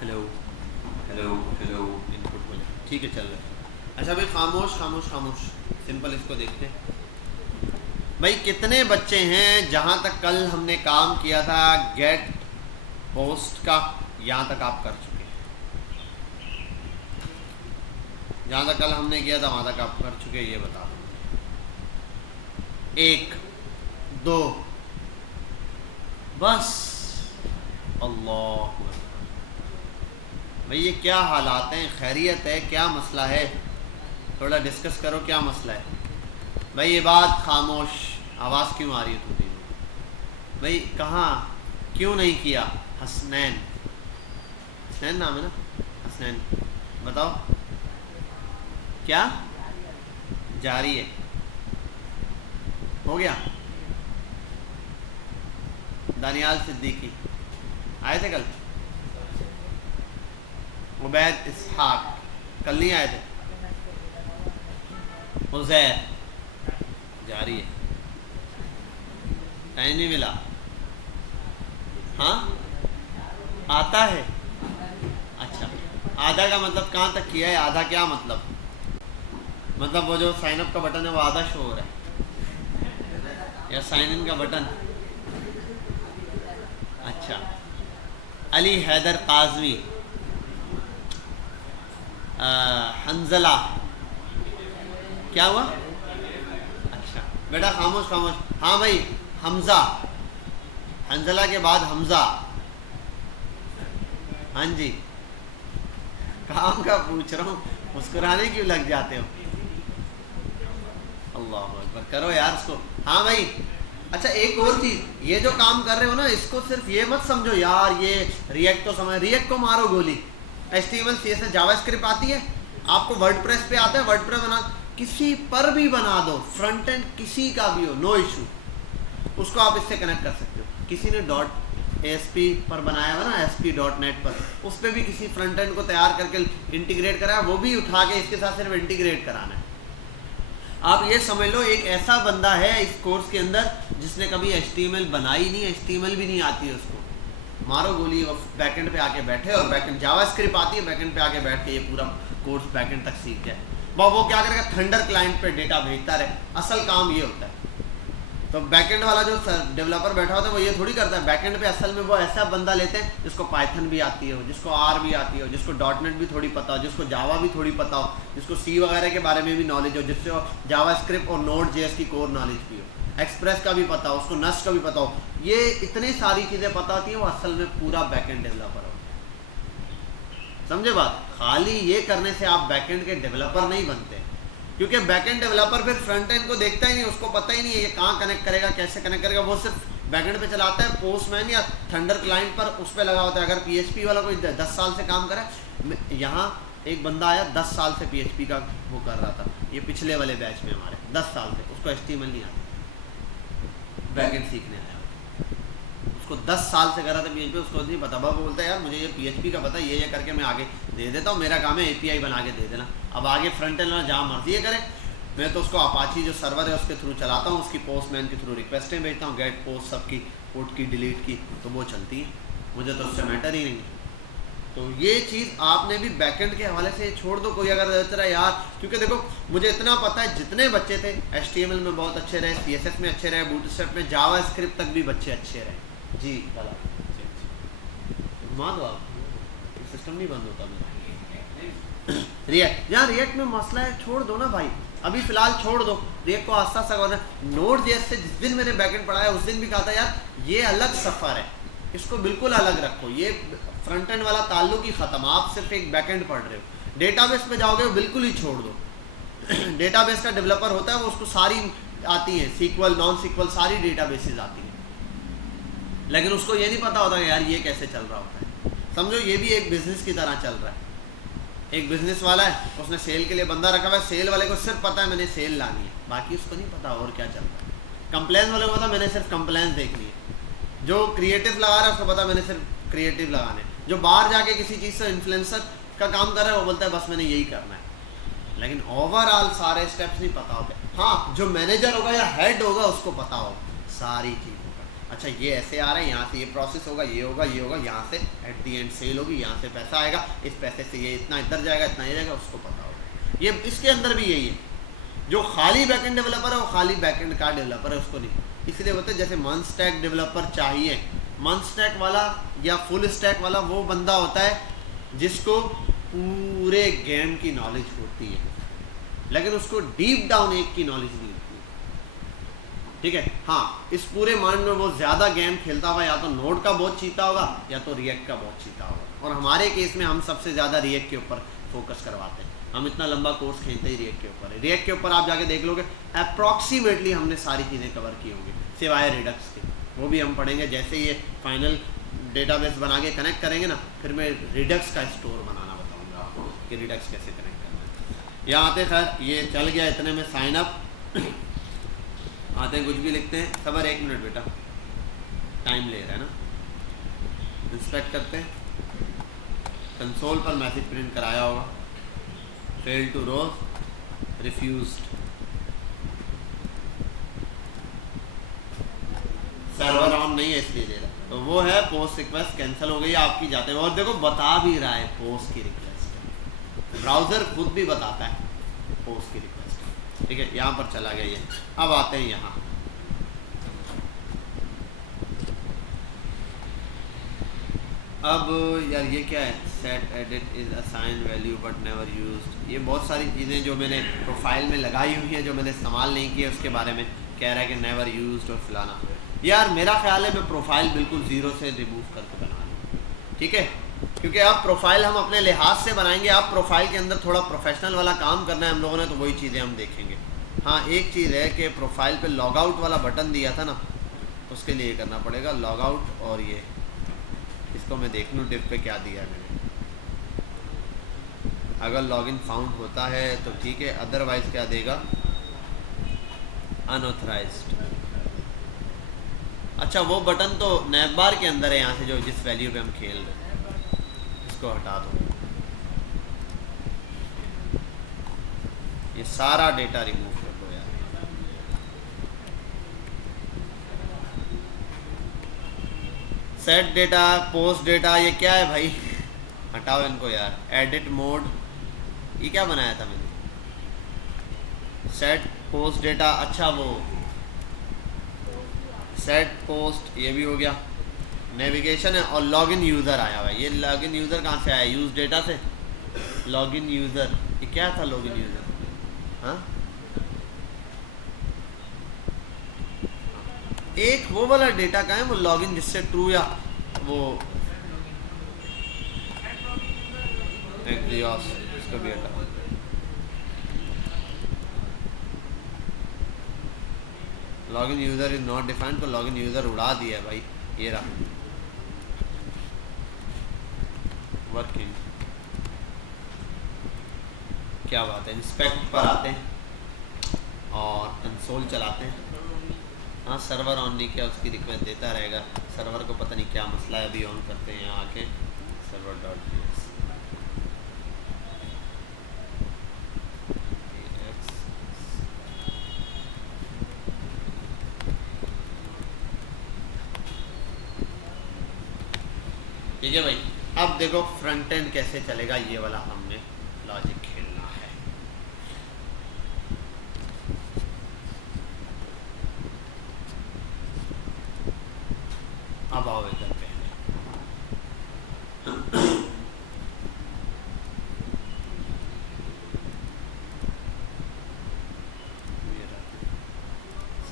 Hello hello hello input बोले ठीक है चल रहा है। अच्छा भाई खामोश खामोश खामोश। सिंपल इसको देखते हैं भाई कितने बच्चे हैं जहाँ तक कल हमने काम किया था गेट पोस्ट का, यहाँ तक आप कर चुके हैं? जहाँ तक कल हमने किया था वहाँ तक आप कर चुके हैं, ये बता दो। 1 2 बस। अल्लाह भाई ये क्या हालात हैं, खैरियत है, क्या मसला है? थोड़ा डिस्कस करो क्या मसला है भाई। ये बात खामोश, आवाज़ क्यों आ रही है तुम्हें भाई? कहाँ क्यों नहीं किया? हसनैन, हसनैन नाम है ना? हसनैन बताओ क्या जारी है? हो गया? दानियाल सिद्दीकी आए थे कल? उबैद इसहाक कल नहीं आए थे? उज़ैर जारी है, टाइम नहीं मिला? हाँ आता है। अच्छा आधा का मतलब कहाँ तक किया है? आधा क्या मतलब? मतलब वो जो साइन अप का बटन है वो आधा शो हो रहा है या साइन इन का बटन? अच्छा अली हैदर काजवी, हंजला क्या हुआ? अच्छा बेटा खामोश खामोश। हाँ भाई हमजा, हंजला के बाद हमजा। हाँ जी काम का पूछ रहा हूँ, मुस्कुराने क्यों लग जाते हो? अल्लाह अकबर, करो यार इसको। हाँ भाई अच्छा एक और चीज़, ये जो काम कर रहे हो ना इसको सिर्फ ये मत समझो यार ये रिएक्ट तो समझ, रिएक्ट को मारो गोली। HTML CSS जावास्क्रिप्ट आती है आपको? वर्डप्रेस पे आता है? वर्डप्रेस बना, किसी पर भी बना दो, फ्रंट एंड किसी का भी हो, नो इशू, उसको आप इससे कनेक्ट कर सकते हो। किसी ने .ASP पर बनाया हुआ ना, ASP.NET पर, उस पर भी किसी फ्रंट एंड को तैयार करके इंटीग्रेट कराया, वो भी उठा के इसके साथ सिर्फ इंटीग्रेट कराना है। आप ये समझ लो एक ऐसा बंदा है इस कोर्स के अंदर जिसने कभी HTML बनाई नहीं, HTML भी नहीं आती है उसको, मारो गोली। और बैकएंड पे आके बैठे और बैकएंड जावास्क्रिप्ट आती है, बैकएंड पे आके बैठ के ये पूरा कोर्स बैकएंड तक सीख जाए। वो क्या करेगा? थंडर क्लाइंट पे डेटा भेजता रहे, असल काम ये होता है। तो बैकएंड वाला जो डेवलपर बैठा होता है वो ये थोड़ी करता है, बैकएंड पे असल में वो ऐसा बंदा लेते हैं जिसको पाइथन भी आती हो, जिसको R भी आती हो, जिसको .NET भी थोड़ी पता हो, जिसको जावा भी थोड़ी पता हो, जिसको C वगैरह के बारे में भी नॉलेज हो, जिससे जावास्क्रिप्ट और Node.js की कोर नॉलेज भी हो, एक्सप्रेस का भी पता हो, उसको नस्ट का भी पता हो, ये इतनी सारी चीज़ें पता होती हैं, वो असल में पूरा बैकएंड डेवलपर हो। समझे बात? खाली ये करने से आप बैकएंड के डेवलपर नहीं बनते, क्योंकि बैकएंड डेवलपर फिर फ्रंट एंड को देखता ही नहीं, उसको पता ही नहीं है ये कहाँ कनेक्ट करेगा, कैसे कनेक्ट करेगा, वो सिर्फ बैकएंड पे चलाता है, पोस्टमैन या थंडर क्लाइंट पर उस पर लगा होता है। अगर PHP वाला कोई 10 साल से काम करे, यहाँ एक बंदा आया 10 साल से PHP का वो कर रहा था, ये पिछले वाले बैच में हमारे 10 साल से, उसको HTML नहीं आता, बैकएंड सीखने आया, उसको 10 साल से कर रहा था PHP, उसको नहीं पता। वो बोलता है यार मुझे ये PHP का पता है, ये करके मैं आगे दे देता हूँ, मेरा काम है API बना के दे देना, अब आगे फ्रंट एंड जहाँ मर्जी है करे। मैं तो उसको अपाची जो सर्वर है उसके थ्रू चलाता हूँ, उसकी पोस्टमैन के थ्रू रिक्वेस्टें भेजता हूँ, गेट पोस्ट सबकी, पुट की, डिलीट की, तो वो चलती है, मुझे तो उससे मैटर ही नहीं है। तो ये चीज़ आपने भी बैकएंड के हवाले से छोड़ दो। कोई अगर रहा यार, क्योंकि देखो मुझे इतना पता है जितने बच्चे थे HTML में बहुत अच्छे रहे, CSS में अच्छे रहे, बूटस्ट्रैप में, जावास्क्रिप्ट तक भी बच्चे अच्छे रहे जी। घुमा दो आप, सिस्टम नहीं बंद होता मेरा। रिएक्ट, यहाँ रिएक्ट में मसला है, छोड़ दो ना भाई, अभी फिलहाल छोड़ दो रिएक्ट को, आस्ता आस्ता करना। Node.js से जिस दिन मैंने बैकएंड पढ़ाया उस दिन भी कहा था यार ये अलग सफ़र है, इसको बिल्कुल अलग रखो, ये फ्रंट एंड वाला ताल्लुक ही ख़त्म, आप सिर्फ एक बैकएंड पढ़ रहे हो। डेटाबेस पे जाओगे वो बिल्कुल ही छोड़ दो। डेटाबेस का डेवलपर होता है वो, उसको सारी आती हैं, SQL नॉन SQL सारी डेटाबेसेस आती हैं, लेकिन उसको ये नहीं पता होता कि यार ये कैसे चल रहा होता है। समझो ये भी एक बिजनेस की तरह चल रहा है। एक बिजनेस वाला है, उसने सेल के लिए बंदा रखा हुआ है, सेल वाले को सिर्फ पता है मैंने सेल लानी है, बाकी उसको नहीं पता और क्या चल रहा है। कंप्लेंस वाले को पता मैंने सिर्फ कंप्लेंस देखनी है। जो क्रिएटिव लगा रहा है उसको पता मैंने सिर्फ क्रिएटिव लगाने। जो बाहर जाके किसी चीज़ से इन्फ्लुएंसर का काम कर रहा है वो बोलता है बस मैंने यही करना है, लेकिन ओवरऑल सारे स्टेप्स नहीं पता होते। हाँ जो मैनेजर होगा या हेड होगा उसको पता होगा सारी चीज़ों का। अच्छा ये ऐसे आ रहा है, यहाँ से ये प्रोसेस होगा, ये होगा, ये होगा, यहाँ से एट दी एंड सेल होगी, यहाँ से पैसा आएगा, इस पैसे से ये इतना इधर जाएगा, इतना ये जाएगा, उसको पता होगा। ये इसके अंदर भी यही है, जो खाली बैकएंड डेवलपर है वो खाली बैकएंड का डेवलपर है, उसको नहीं। इसलिए बोलते हैं जैसे मन स्टैक डेवलपर चाहिए, मन स्टैक वाला या फुल स्टैक वाला वो बंदा होता है जिसको पूरे गेम की नॉलेज होती है, लेकिन उसको डीप डाउन एक की नॉलेज नहीं होती है, ठीक है। हाँ, इस पूरे माइंड में वो ज़्यादा गेम खेलता होगा, या तो नोड का बहुत चीता होगा या तो रिएक्ट का बहुत चीता होगा। और हमारे केस में हम सबसे ज़्यादा रिएक्ट के ऊपर फोकस करवाते हैं। हम इतना लंबा कोर्स खेलते ही रिएक्ट के ऊपर है। रिएक्ट के ऊपर आप जाके देख लोगे अप्रॉक्सीमेटली हमने सारी चीज़ें कवर की होंगी, सिवाय रिडक्स के, वो भी हम पढ़ेंगे। जैसे ये फाइनल डेटाबेस बना के कनेक्ट करेंगे ना, फिर मैं रिडक्स का स्टोर बनाना बताऊंगा आपको कि रिडक्स कैसे कनेक्ट करना है। यहाँ आते खैर ये चल गया, इतने में साइन अप आते हैं, कुछ भी लिखते हैं। सबर 1 मिनट बेटा, टाइम ले रहा है ना। इंस्पेक्ट करते हैं, कंसोल पर मैसेज प्रिंट कराया होगा, फेल टू रोज, रिफ्यूज्ड, सर्वर ऑन नहीं है इसलिए दे रहा, तो वो है पोस्ट रिक्वेस्ट कैंसिल हो गई आपकी जाते हुए। और देखो बता भी रहा है पोस्ट की रिक्वेस्ट, ब्राउज़र खुद भी बताता है पोस्ट की रिक्वेस्ट, ठीक है। यहाँ पर चला गया ये। अब आते हैं यहाँ, अब यार ये क्या है, set edit is assign value but never used. ये बहुत सारी चीज़ें जो मैंने प्रोफाइल में लगाई हुई हैं जो मैंने इस्तेमाल नहीं किए, उसके बारे में कह रहा है कि नेवर यूज्ड और फलाना। यार मेरा ख्याल है मैं प्रोफाइल बिल्कुल ज़ीरो से रिमूव करके बना लूँ, ठीक है, क्योंकि अब प्रोफाइल हम अपने लिहाज से बनाएंगे। अब प्रोफाइल के अंदर थोड़ा प्रोफेशनल वाला काम करना है हम लोगों ने, तो वही चीज़ें हम देखेंगे। हाँ, एक चीज़ है कि प्रोफाइल पे लॉग आउट वाला बटन दिया था ना, उसके लिए करना पड़ेगा लॉग आउट, और ये इसको मैं देख लूँ डिप पे क्या दिया है मैंने। अगर लॉगिन फाउंड होता है तो ठीक है, अदरवाइज़ क्या देगा, अनऑथराइज्ड। अच्छा वो बटन तो नैवबार के अंदर है, यहाँ से जो जिस वैल्यू पे हम खेल रहे हैं, इसको हटा दो, ये सारा डेटा रिमूव कर दो यार। सेट डेटा, पोस्ट डेटा, ये क्या है भाई, हटाओ इनको यार। एडिट मोड, ये क्या बनाया था मैंने, सेट पोस्ट डेटा, अच्छा वो सेट पोस्ट, ये भी हो गया। नेविगेशन है और लॉगिन यूज़र आया हुआ है। ये लॉगिन यूज़र कहाँ से आया, यूज़ डेटा से। लॉगिन यूज़र, ये क्या था लॉगिन यूज़र, हाँ एक वो वाला डेटा का है, वो लॉगिन जिससे ट्रू या वो एग्जियॉस, इसको भी हटा। Login user is not defined, तो लॉगिन यूज़र उड़ा दिया है भाई, ये रहा वर्किंग। क्या बात है, इंस्पेक्ट पर आते हैं और कंसोल चलाते हैं। हाँ सर्वर ऑन नहीं किया, उसकी रिक्वेस्ट देता रहेगा, सर्वर को पता नहीं क्या मसला है। अभी ऑन करते हैं यहाँ आके सर्वर डॉट ठीक है भाई। अब देखो फ्रंट एंड कैसे चलेगा, ये वाला हमने लॉजिक खेलना है। अब आओ इधर पे,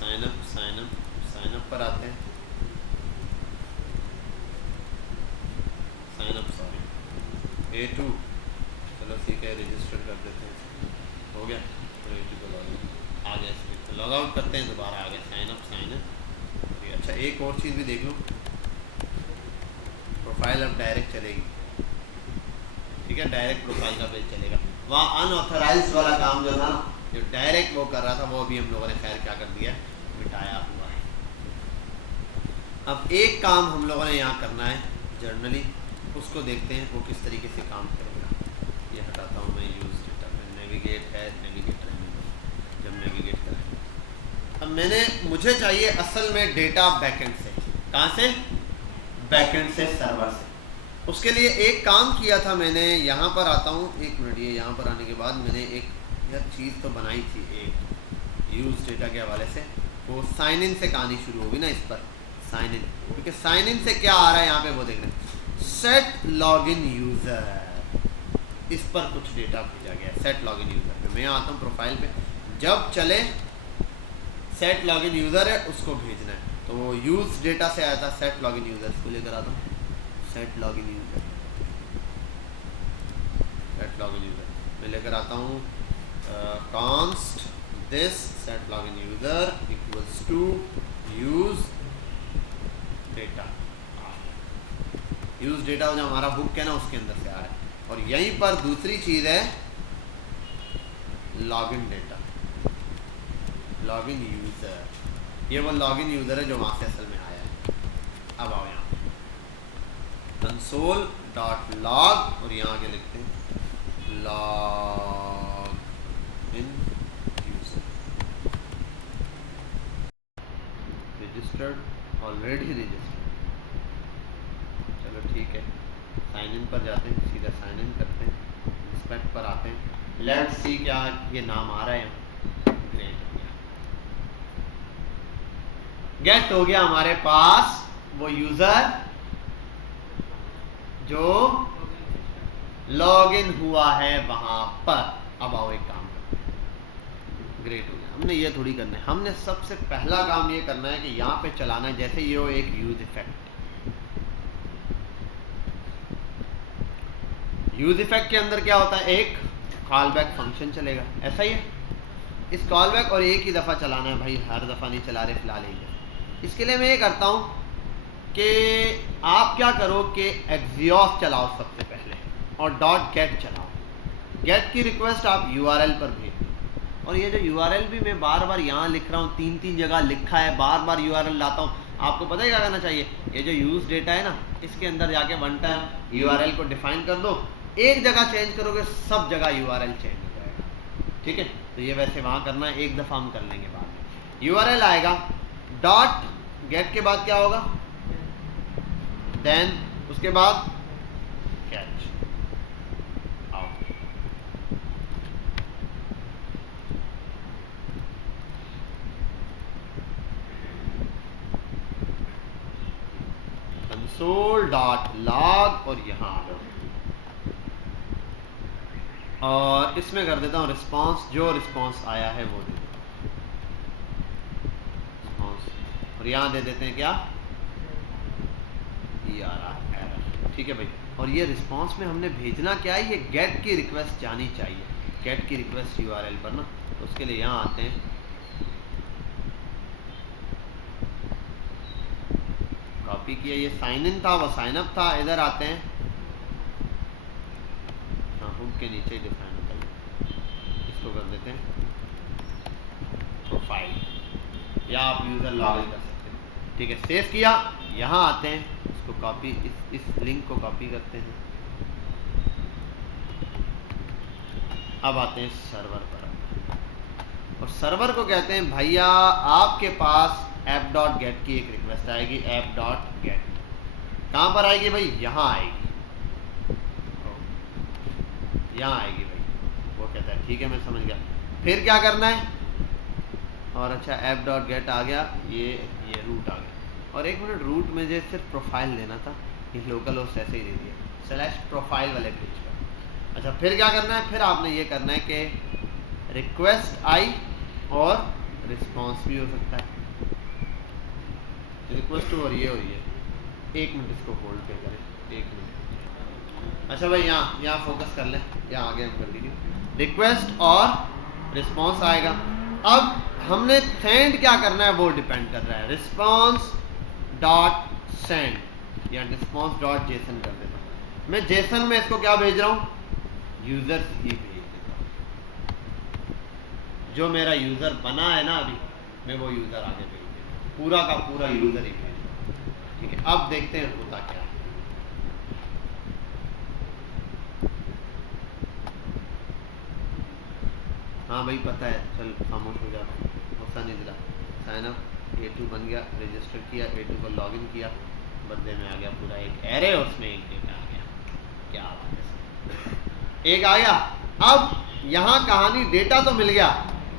साइन अप पर आते हैं। A2 चलो ठीक है, रजिस्टर कर देते हैं, हो गया। तो A2 को लॉग आ गया, इसमें तो लॉग आउट करते हैं, दोबारा आ गया साइन अप। अच्छा एक और चीज़ भी देख लो, प्रोफाइल अब डायरेक्ट चलेगी, ठीक है, डायरेक्ट प्रोफाइल का पेज चलेगा। वहाँ अनऑथराइज्ड वाला काम जो था, जो डायरेक्ट वो कर रहा था, वो अभी हम लोगों ने खैर क्या कर दिया, मिटाया हुआ है। अब एक काम हम लोगों ने यहाँ करना है जर्नली, उसको देखते हैं वो किस तरीके से काम करेगा। ये हटाता हूँ मैं, यूज़ डेटा में नेविगेट है, नेविगेट रहने दो, जब नेविगेट करें। अब मुझे चाहिए असल में डेटा बैकएंड से, कहाँ से? बैकएंड से, सर्वर से। उसके लिए एक काम किया था मैंने, यहाँ पर आता हूँ, एक मिनट, ये यहाँ पर आने के बाद मैंने एक यार चीज़ तो बनाई थी एक यूज़ डेटा के हवाले से, वो साइन इन से कहानी शुरू होगी ना इस पर, साइन इन, क्योंकि साइन इन से क्या आ रहा है यहाँ पे वो देख रहे हैं, सेट लॉगिन यूज़र, इस पर कुछ डेटा भेजा गया है सेट लॉगिन यूज़र पे। मैं आता हूँ प्रोफाइल पे, जब चले सेट लॉगिन यूज़र है उसको भेजना है, तो वो यूज़ डेटा से आया था सेट लॉगिन यूज़र, इसको लेकर आता हूँ, set login user, set login user मैं लेकर आता हूँ, const this set login user equals to use data, use data जो हमारा बुक है ना उसके अंदर से आ रहा है, और यहीं पर दूसरी चीज़ है लॉगिन डेटा, लॉगिन यूज़र, ये वो लॉगिन यूज़र है जो वहाँ से असल में आया है। अब आओ यहाँ कंसोल डॉट लॉग, और यहाँ आगे लिखते हैं log in user, registered, already registered, चलो ठीक है, साइन इन पर जाते हैं, सीधा साइन इन करते हैं, इंस्पेक्ट पर आते हैं, लेट्स सी क्या ये नाम आ रहा है, ग्रेट, गेट हो गया हमारे पास वो यूज़र जो लॉगिन हुआ है वहां पर। अब आओ एक काम करते हैं, ग्रेट हो गया, हमने ये थोड़ी करना है, हमने सबसे पहला काम ये करना है कि यहाँ पे चलाना है, जैसे ये हो एक यूज इफेक्ट, यूज इफेक्ट के अंदर क्या होता है, एक कॉल बैक फंक्शन चलेगा, ऐसा ही है, इस कॉल बैक और एक ही दफ़ा चलाना है भाई, हर दफ़ा नहीं चला रहे फिलहाल ही। इसके लिए मैं ये करता हूँ कि आप क्या करो कि एक्सियोस चलाओ सबसे पहले और डॉट गेट चलाओ, गेट की रिक्वेस्ट आप यूआरएल पर भेज दो, और ये जो यूआरएल भी मैं बार बार यहाँ लिख रहा हूँ, तीन तीन जगह लिखा है, बार बार यूआरएल लाता हूँ, आपको पता है क्या करना चाहिए, ये जो यूज डेटा है ना इसके अंदर जाके वन टाइम यूआरएल को डिफाइन कर दो, एक जगह चेंज करोगे सब जगह यूआरएल चेंज हो जाएगा, ठीक है, तो ये वैसे वहाँ करना है, एक दफ़ा हम कर लेंगे बाद में, यूआरएल आएगा, डॉट गेट के बाद क्या होगा, देन उसके बाद कैच, आओ कंसोल डॉट लॉग, और यहाँ आ जाओ, और इसमें कर देता हूँ रिस्पांस, जो रिस्पांस आया है वो दे देता हूँ रिस्पांस, और यहाँ दे देते हैं क्या, ये आ रहा है एरर, ठीक है भाई, और ये रिस्पांस में हमने भेजना क्या है, ये गेट की रिक्वेस्ट जानी चाहिए, गेट की रिक्वेस्ट यूआरएल पर ना, तो उसके लिए यहाँ आते हैं, कॉपी किया, ये साइन इन था वो साइन अप था, इधर आते हैं, हाँ हुक के नीचे डिफाइन होता है, इसको कर देते हैं प्रोफाइल, या आप यूज़र लॉग इन कर सकते हैं, ठीक है, सेव किया, यहाँ आते हैं, इसको कॉपी, इस लिंक को कॉपी करते हैं, अब आते हैं सर्वर पर, और सर्वर को कहते हैं भैया आपके पास ऐप डॉट गेट की एक रिक्वेस्ट आएगी, ऐप डॉट गेट कहाँ पर आएगी भाई, यहाँ आएगी, यहाँ आएगी भाई, वो कहता है ठीक है मैं समझ गया, फिर क्या करना है, और अच्छा ऐप डॉट गेट आ गया, ये रूट आ गया, और एक मिनट, रूट में जो सिर्फ प्रोफाइल देना था, ये लोकल होस्ट ऐसे ही दे दिया, स्लैश प्रोफाइल वाले पेज पर। अच्छा फिर क्या करना है, फिर आपने ये करना है कि रिक्वेस्ट आई और रिस्पांस भी हो सकता है, रिक्वेस्ट और ये, एक मिनट इसको होल्ड पे करें, एक मिनट, अच्छा भाई यहाँ फोकस कर लें, यहाँ आगे हम कर लीजिए, रिक्वेस्ट और रिस्पांस आएगा, अब हमने सेंड क्या करना है वो डिपेंड कर रहा है, रिस्पांस डॉट सेंड या रिस्पांस डॉट जेसन कर देता हूँ मैं, जेसन में इसको क्या भेज रहा हूँ, यूजर ही भेज देता हूँ, जो मेरा यूजर बना है ना अभी, मैं वो यूजर आगे भेज देता हूँ, पूरा का पूरा यूजर ही भेज देता हूँ, ठीक है, अब देखते हैं होता क्या है, हाँ भाई पता है, चल खामोश हो जाता, गुस्सा नहीं दिला, साइन अप A2 बन गया, रजिस्टर किया, A2 को लॉगिन किया, बदले में आ गया पूरा एक एरे, उसमें एक डेटा आ गया। क्या बात है, एक आ गया। अब यहाँ कहानी डेटा तो मिल गया,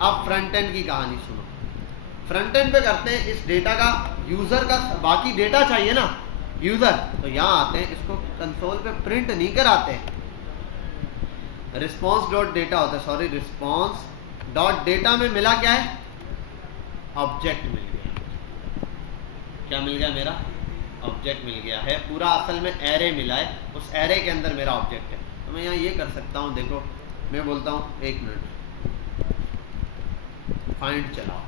अब फ्रंट एंड की कहानी सुनो। फ्रंट एंड पे करते हैं इस डेटा का, यूजर का बाकी डेटा चाहिए ना यूजर, तो यहाँ आते हैं, इसको कंसोल पे प्रिंट नहीं कराते, रिस्पॉन्स डॉट डेटा होता है, सॉरी रिस्पॉन्स डॉट डेटा में मिला क्या है, ऑब्जेक्ट मिल गया। क्या मिल गया, मेरा ऑब्जेक्ट मिल गया है पूरा, असल में एरे मिला है, उस एरे के अंदर मेरा ऑब्जेक्ट है। तो मैं यहाँ ये कर सकता हूँ, देखो मैं बोलता हूँ 1 मिनट फाइंड चलाओ,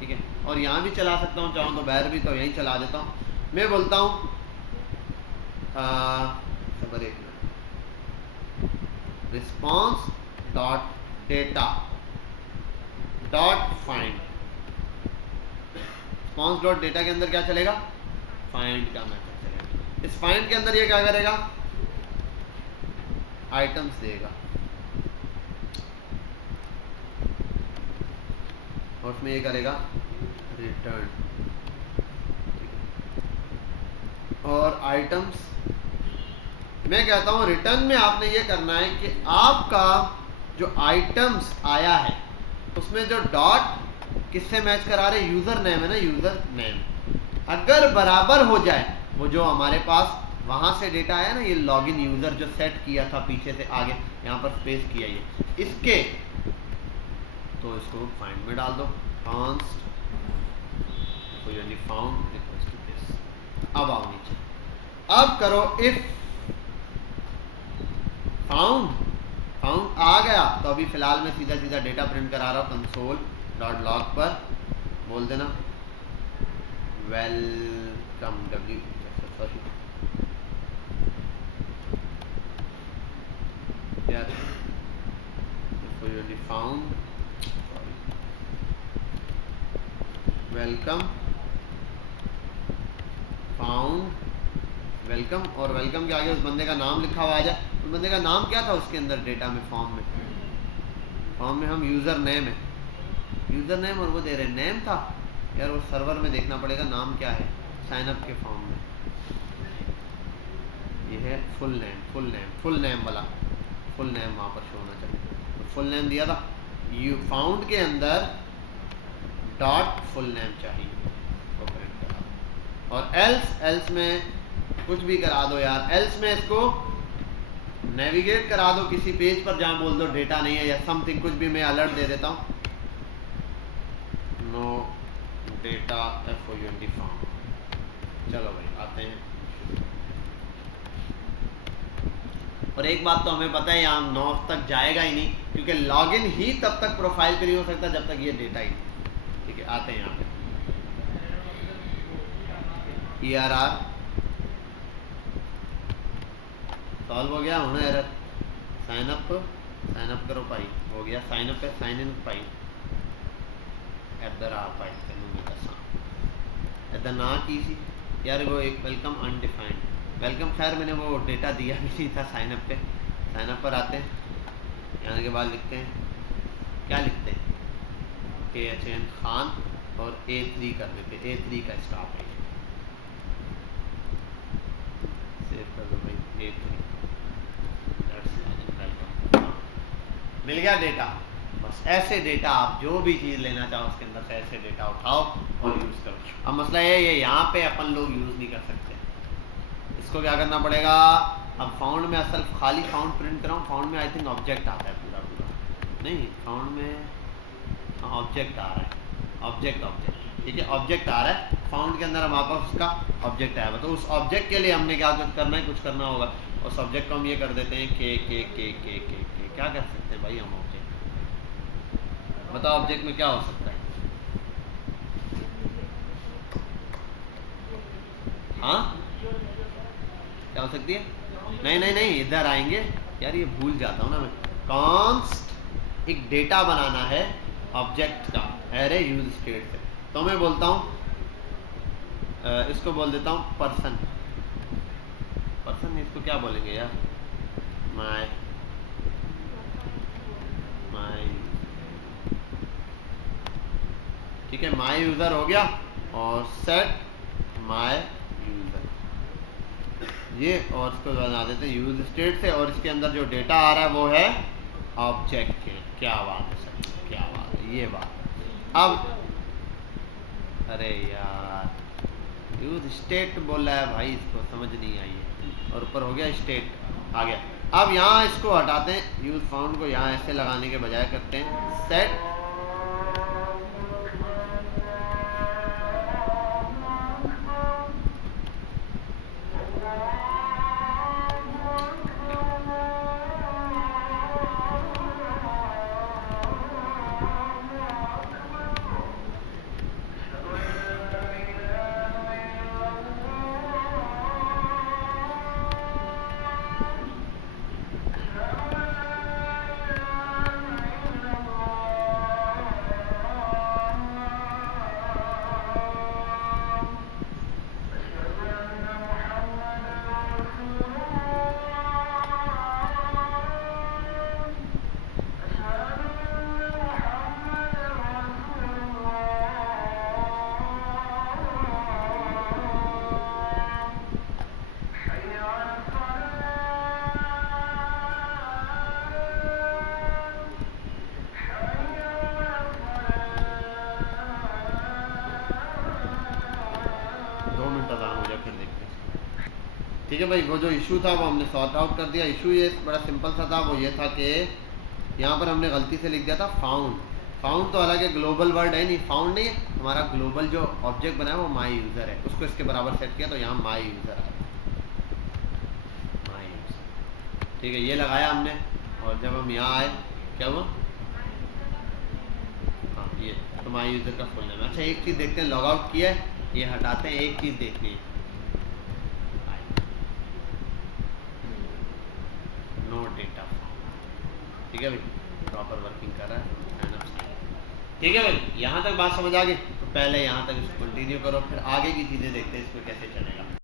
ठीक है, और यहाँ भी चला सकता हूँ, चाहूँ तो बाहर भी, तो यहीं चला देता हूँ। मैं बोलता हूँ सबर 1 minute, response dot data dot find, response dot data के अंदर क्या चलेगा, फाइंड का मेथड चलेगा। इस फाइंड के अंदर ये क्या करेगा, आइटम्स देगा, और उसमें ये करेगा रिटर्न, और आइटम्स मैं कहता हूं रिटर्न में आपने ये करना है कि आपका जो आइटम्स आया है उसमें जो डॉट किससे मैच करा रहे, यूजर नेम है ना, यूजर नेम अगर बराबर हो जाए, वो जो हमारे पास वहां से डेटा आया ना, ये लॉगिन यूजर जो सेट किया था पीछे से आगे, यहाँ पर स्पेस किया ये इसके, तो इसको फाइंड में डाल दो, const found request to this. अब आओ नीचे, अब करो इफ फाउंड, फाउंड आ गया तो अभी फिलहाल मैं सीधा सीधा डेटा प्रिंट करा रहा हूँ, कंसोल डॉट लॉग पर बोल देना वेलकम डब्ल्यू, सॉरी यार फाउंड, वेलकम फाउंड वेलकम, और वेलकम के आगे उस बंदे का नाम लिखा हुआ आ जाए। उस बंदे का नाम क्या था उसके अंदर डेटा में, फॉर्म में हम यूज़र नेम है, यूज़र नेम, और वो दे रहे नेम था यार, वो सर्वर में देखना पड़ेगा नाम क्या है, साइन अप के फॉर्म में ये है फुल नेम वाला, फुल नेम वहाँ पर शो होना चाहिए, तो फुल नेम दिया था, यू फाउंड के अंदर डॉट फुल नेम चाहिए, वो प्रिंट करा, और एल्स में कुछ भी करा दो यार, एल्स में इसको नेविगेट करा दो किसी पेज पर जहाँ बोल दो डेटा नहीं है या समथिंग, कुछ भी मैं अलर्ट दे देता हूँ, नो डेटा FOUND फाउंड। चलो भाई आते हैं, और एक बात तो हमें पता है यहाँ 9 तक जाएगा ही नहीं, क्योंकि लॉगिन ही तब तक प्रोफाइल पे नहीं हो सकता जब तक ये डेटा ही, ठीक है। आते हैं यहाँ पे ERR सॉल्व हो गया, होना एरर, साइन अप करो पाई, हो गया साइन अप पे, साइन इन पाई, इधर आ पाई तेनू दसा इधर ना की सी यार, वो एक वेलकम अनडिफाइंड, वेलकम खैर मैंने वो डेटा दिया भी नहीं था साइन अप पे। साइन अप पर आते हैं, यहाँ के बाद लिखते हैं, क्या लिखते हैं, KHN खान, और A3 कर देते, A3 का स्टाफ है, सेव कर दो भाई A3, मिल गया डेटा। बस ऐसे डेटा आप जो भी चीज़ लेना चाहो उसके अंदर से ऐसे डेटा उठाओ और यूज़ करो। अब मसला ये यहाँ पे अपन लोग यूज़ नहीं कर सकते, इसको क्या करना पड़ेगा। अब फाउंड में असल खाली फाउंड प्रिंट कराऊँ, फाउंड में आई थिंक ऑब्जेक्ट आता है पूरा, नहीं फाउंड में ऑब्जेक्ट आ रहा है, ऑब्जेक्ट ठीक है, ऑब्जेक्ट आ रहा है फाउंड के अंदर, हमारे पास उसका ऑब्जेक्ट आया, तो उस ऑब्जेक्ट के लिए हमने क्या करना है, कुछ करना होगा। उस ऑब्जेक्ट को हम ये कर देते हैं के क्या कर सकते हैं भाई हम ऑब्जेक्ट, बताओ ऑब्जेक्ट में क्या हो सकता है। हाँ क्या हो सकती है, नहीं इधर आएंगे यार, ये भूल जाता हूँ ना मैं। कॉन्स्ट एक डेटा बनाना है ऑब्जेक्ट का, एरे यूज स्टेट से, तो मैं बोलता हूँ इसको बोल देता हूँ पर्सन, इसको क्या बोलेंगे यार, माय ठीक है, माई यूज़र हो गया और सेट माई यूज़र ये, और इसको बना देते हैं यूज स्टेट से, और इसके अंदर जो डेटा आ रहा है वो है ऑब्जेक्ट के। क्या बात है सर, क्या बात है, ये बात। अब अरे यार यूज स्टेट बोल रहा है भाई, इसको समझ नहीं आई है, और ऊपर हो गया स्टेट आ गया। अब यहाँ इसको हटाते हैं, यूज फाउंड को यहाँ ऐसे लगाने के बजाय करते हैं सेट ठीक है भाई। वो जो इशू था वो हमने सॉर्ट आउट कर दिया। इशू ये बड़ा सिंपल सा था, वो ये था कि यहाँ पर हमने गलती से लिख दिया था फाउंड। फाउंड तो हालांकि ग्लोबल वर्ड है नहीं, फाउंड नहीं, हमारा ग्लोबल जो ऑब्जेक्ट बना है वो माई यूज़र है, उसको इसके बराबर सेट किया तो यहाँ माई यूज़र आया, माई यूज़र। ठीक है, ये लगाया हमने, और जब हम यहाँ आए क्या हुआ, हाँ ये तो माई यूज़र का फुल नेम। अच्छा एक चीज़ देखते हैं, लॉग आउट किया है, ये हटाते हैं, एक चीज़ देखनी है, नो डेटा। ठीक है भाई, प्रॉपर वर्किंग कर रहा है। ठीक है भाई, यहाँ तक बात समझ आ गई, तो पहले यहाँ तक इसको कंटिन्यू करो, फिर आगे की चीज़ें देखते हैं इसमें कैसे चलेगा।